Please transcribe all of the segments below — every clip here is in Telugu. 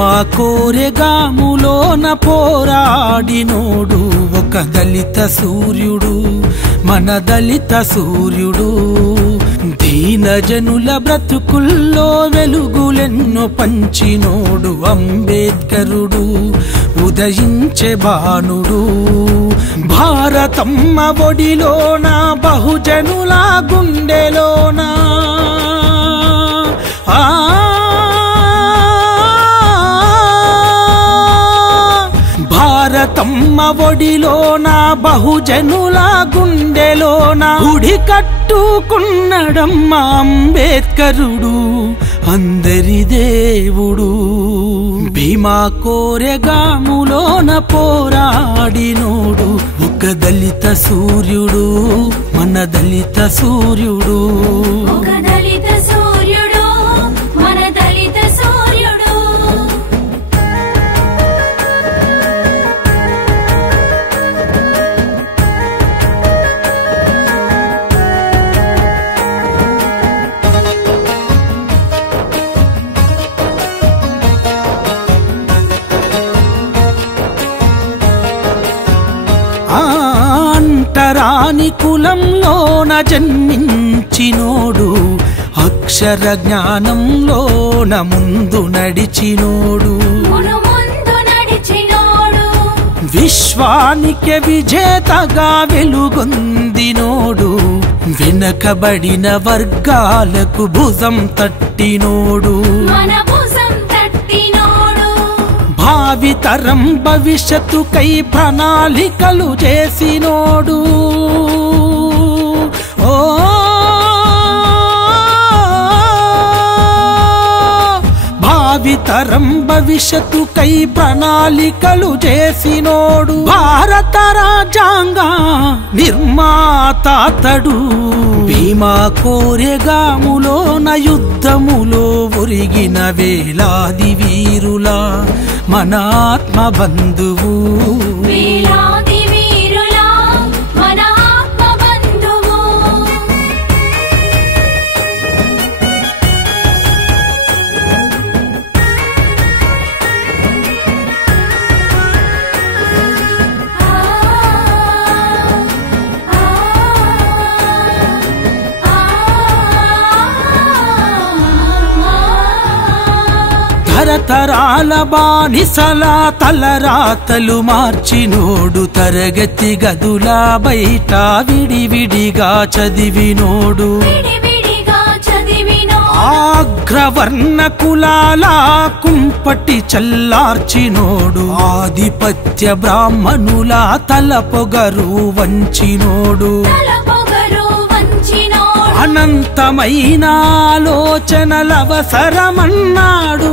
భీమా కోరెగాములోన పోరాడినోడు ఒక దళిత సూర్యుడు మన దళిత సూర్యుడు దీన జనుల బ్రతుకుల్లో వెలుగులెన్నో పంచినోడు అంబేద్కరుడు ఉదయించే బాణుడు భారతమ్మ ఒడిలోన బహుజనుల గుండెలోన భారతమ్మ ఒడిలోన బహుజనుల గుండెలోన గుడి కట్టుకున్నడమ్మ అంబేద్కరుడు అందరి దేవుడు భీమా కోరెగాములోన పోరాడినోడు ఒక దళిత సూర్యుడు మన దళిత సూర్యుడు అంటరాని కులంలోన జన్మించినోడు అక్షర జ్ఞానంలోన ముందు నడిచినోడు విశ్వానికి విజేతగా వెలుగొందినోడు వెనకబడిన వర్గాలకు భుజం తట్టినోడు భావితరం భవిష్యత్తుకై ప్రణాళికలు చేసినోడు ఓ భావితరం భవిష్యత్తుకై ప్రణాళికలు చేసినోడు భారత రాజ్యాంగ నిర్మాతాతడు భీమా కోరెగాములోన యుద్ధములో ఒరిగిన వేలాది వీరుల మన ఆత్మ బంధువు తరతరాల బానిసల తలరాతలు మార్చినోడు తరగతి గదుల బయట విడివిడిగా చదివినోడు ఆగ్రవర్ణ కులాల కుంపటి చల్లార్చినోడు ఆధిపత్య బ్రాహ్మణుల తల పొగరు వంచినోడు అనంతమైన ఆలోచనలవసరమన్నాడు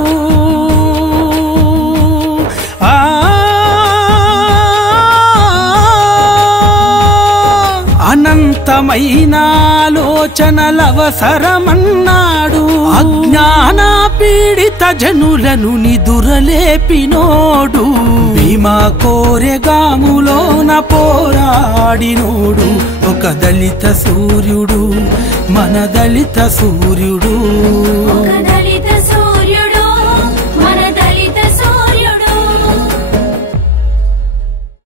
అనంతమైన ఆలోచనలవసరమన్నాడు అజ్ఞాన పీడిత జనులను నిదురలేపినోడు భీమా కోరెగాములోన పోరాడినోడు ఒక దళిత సూర్యుడు మన దళిత సూర్యుడు